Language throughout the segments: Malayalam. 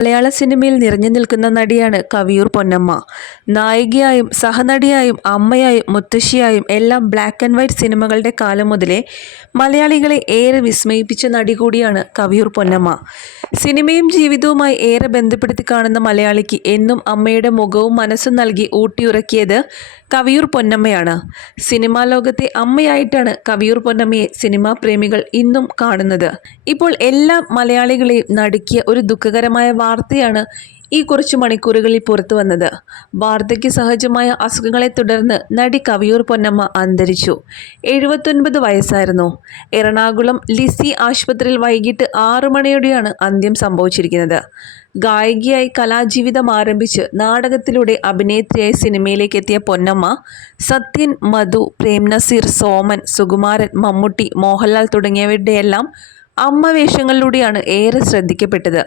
മലയാള സിനിമയിൽ നിറഞ്ഞു നിൽക്കുന്ന നടിയാണ് കവിയൂർ പൊന്നമ്മ. നായികയായും സഹനടിയായും അമ്മയായും മുത്തശ്ശിയായും എല്ലാം ബ്ലാക്ക് ആൻഡ് വൈറ്റ് സിനിമകളുടെ കാലം മുതലേ മലയാളികളെ ഏറെ വിസ്മയിപ്പിച്ച നടി കൂടിയാണ് കവിയൂർ പൊന്നമ്മ. സിനിമയും ജീവിതവുമായി ഏറെ ബന്ധപ്പെടുത്തി കാണുന്ന മലയാളിക്ക് എന്നും അമ്മയുടെ മുഖവും മനസ്സും നൽകി ഊട്ടിയുറക്കിയത് കവിയൂർ പൊന്നമ്മയാണ്. സിനിമാ ലോകത്തെ അമ്മയായിട്ടാണ് കവിയൂർ പൊന്നമ്മയെ സിനിമാ പ്രേമികൾ ഇന്നും കാണുന്നത്. ഇപ്പോൾ എല്ലാ മലയാളികളെയും നടുക്കിയ ഒരു ദുഃഖകരമായ വാർത്തയാണ് ഈ കുറച്ച് മണിക്കൂറുകളിൽ പുറത്തു വന്നത്. വാർദ്ധക്യ സഹജമായ അസുഖങ്ങളെ തുടർന്ന് നടി കവിയൂർ പൊന്നമ്മ അന്തരിച്ചു. എഴുപത്തൊൻപത് വയസ്സായിരുന്നു. എറണാകുളം ലിസി ആശുപത്രിയിൽ വൈകിട്ട് ആറു മണിയോടെയാണ് അന്ത്യം സംഭവിച്ചിരിക്കുന്നത്. ഗായികയായി കലാജീവിതം ആരംഭിച്ച് നാടകത്തിലൂടെ അഭിനേത്രിയായി സിനിമയിലേക്ക് എത്തിയ പൊന്നമ്മ സത്യൻ മധു പ്രേംനസീർ സോമൻ സുകുമാരൻ മമ്മൂട്ടി മോഹൻലാൽ തുടങ്ങിയവരുടെയെല്ലാം അമ്മ വേഷങ്ങളിലൂടെയാണ് ഏറെ ശ്രദ്ധിക്കപ്പെട്ടത്.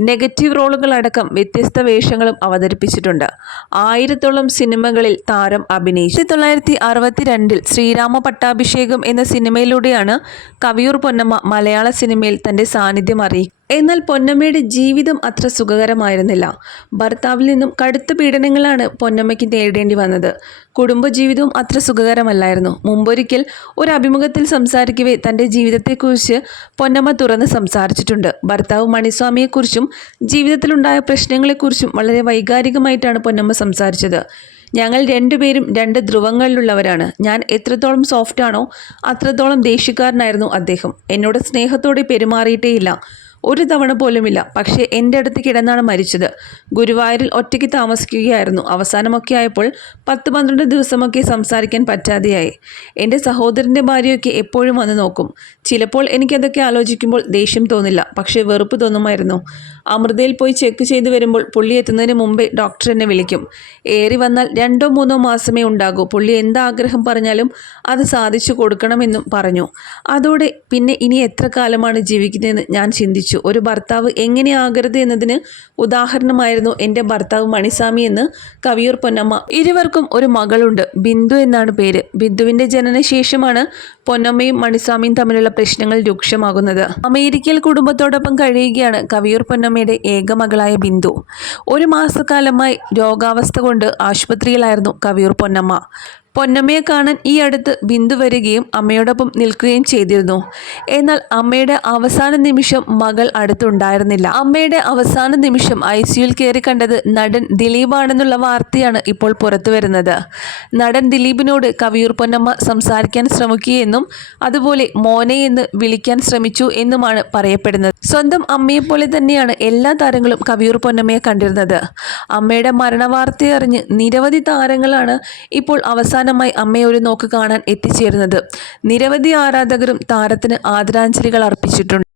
നെഗറ്റീവ് റോളുകളടക്കം വ്യത്യസ്ത വേഷങ്ങളും അവതരിപ്പിച്ചിട്ടുണ്ട്. ആയിരത്തോളം സിനിമകളിൽ താരം അഭിനയിച്ചു. തൊള്ളായിരത്തി അറുപത്തിരണ്ടിൽ ശ്രീരാമ പട്ടാഭിഷേകം എന്ന സിനിമയിലൂടെയാണ് കവിയൂർ പൊന്നമ്മ മലയാള സിനിമയിൽ തന്റെ സാന്നിധ്യം അറിയിക്കുന്നത്. എന്നാൽ പൊന്നമ്മയുടെ ജീവിതം അത്ര സുഖകരമായിരുന്നില്ല. ഭർത്താവിൽ നിന്നും കടുത്ത പീഡനങ്ങളാണ് പൊന്നമ്മയ്ക്ക് നേരിടേണ്ടി വന്നത്. കുടുംബജീവിതവും അത്ര സുഖകരമല്ലായിരുന്നു. മുമ്പൊരിക്കൽ ഒരു അഭിമുഖത്തിൽ സംസാരിക്കവേ തന്റെ ജീവിതത്തെക്കുറിച്ച് പൊന്നമ്മ തുറന്ന് സംസാരിച്ചിട്ടുണ്ട്. ഭർത്താവ് മണിസ്വാമിയെക്കുറിച്ചും ജീവിതത്തിലുണ്ടായ പ്രശ്നങ്ങളെക്കുറിച്ചും വളരെ വൈകാരികമായിട്ടാണ് പൊന്നമ്മ സംസാരിച്ചത്. ഞങ്ങൾ രണ്ടുപേരും രണ്ട് ധ്രുവങ്ങളിലുള്ളവരാണ്. ഞാൻ എത്രത്തോളം സോഫ്റ്റ് ആണോ അത്രത്തോളം ദേഷ്യക്കാരനായിരുന്നു അദ്ദേഹം. എന്നോട് സ്നേഹത്തോടെ പെരുമാറിയിട്ടേയില്ല. ഒരു തവണ പോലുമില്ല. പക്ഷേ എന്റെ അടുത്ത് കിടന്നാണ് മരിച്ചത്. ഗുരുവായൂരിൽ ഒറ്റയ്ക്ക് താമസിക്കുകയായിരുന്നു. അവസാനമൊക്കെ ആയപ്പോൾ പത്ത് പന്ത്രണ്ട് ദിവസമൊക്കെ സംസാരിക്കാൻ പറ്റാതെയായി. എന്റെ സഹോദരന്റെ ഭാര്യയൊക്കെ എപ്പോഴും വന്ന് നോക്കും. ചിലപ്പോൾ എനിക്കതൊക്കെ ആലോചിക്കുമ്പോൾ ദേഷ്യം തോന്നില്ല. പക്ഷേ വെറുപ്പ് തോന്നുമായിരുന്നു. അമൃതയിൽ പോയി ചെക്ക് ചെയ്ത് വരുമ്പോൾ പുള്ളി എത്തുന്നതിന് മുമ്പേ ഡോക്ടർ എന്നെ വിളിക്കും. ഏറി വന്നാൽ രണ്ടോ മൂന്നോ മാസമേ ഉണ്ടാകൂ. പുള്ളി എന്താഗ്രഹം പറഞ്ഞാലും അത് സാധിച്ചു കൊടുക്കണമെന്നും പറഞ്ഞു. അതോടെ പിന്നെ ഇനി എത്ര കാലമാണ് ജീവിക്കുന്നതെന്ന് ഞാൻ ചിന്തിച്ചു. ഒരു ഭർത്താവ് എങ്ങനെയാകരുത് എന്നതിന് ഉദാഹരണമായിരുന്നു എന്റെ ഭർത്താവ് മണിസ്വാമി എന്ന് കവിയൂർ പൊന്നമ്മ. ഇരുവർക്കും ഒരു മകളുണ്ട്. ബിന്ദു എന്നാണ് പേര്. ബിന്ദുവിന്റെ ജനനശേഷമാണ് പൊന്നമ്മയും മണിസ്വാമിയും തമ്മിലുള്ള പ്രശ്നങ്ങൾ രൂക്ഷമാകുന്നത്. അമേരിക്കയിൽ കുടുംബത്തോടൊപ്പം കഴിയുകയാണ് കവിയൂർ പൊന്നമ്മയുടെ ഏക മകളായ ബിന്ദു. ഒരു മാസക്കാലമായി രോഗാവസ്ഥ കൊണ്ട് ആശുപത്രിയിലായിരുന്നു കവിയൂർ പൊന്നമ്മ. പൊന്നമ്മയെ കാണാൻ ഈ അടുത്ത് ബിന്ദു വരികയും അമ്മയോടൊപ്പം നിൽക്കുകയും ചെയ്തിരുന്നു. എന്നാൽ അമ്മയുടെ അവസാന നിമിഷം മകൾ അടുത്തുണ്ടായിരുന്നില്ല. അമ്മയുടെ അവസാന നിമിഷം ഐ സിയുൽ കയറി കണ്ടത് നടൻ ദിലീപാണെന്നുള്ള വാർത്തയാണ് ഇപ്പോൾ പുറത്തു വരുന്നത്. നടൻ ദിലീപിനോട് കവിയൂർ പൊന്നമ്മ സംസാരിക്കാൻ ശ്രമിക്കുകയെന്നും അതുപോലെ മോനെ എന്ന് വിളിക്കാൻ ശ്രമിച്ചു എന്നുമാണ് പറയപ്പെടുന്നത്. സ്വന്തം അമ്മയെപ്പോലെ തന്നെയാണ് എല്ലാ താരങ്ങളും കവിയൂർ പൊന്നമ്മയെ കണ്ടിരുന്നത്. അമ്മയുടെ മരണവാർത്തയറിഞ്ഞ് നിരവധി താരങ്ങളാണ് ഇപ്പോൾ അവസാനമായി അമ്മയെ ഒരു നോക്ക് കാണാൻ എത്തിച്ചേരുന്നത്. നിരവധി ആരാധകരും താരത്തിന് ആദരാഞ്ജലികൾ അർപ്പിച്ചിട്ടുണ്ട്.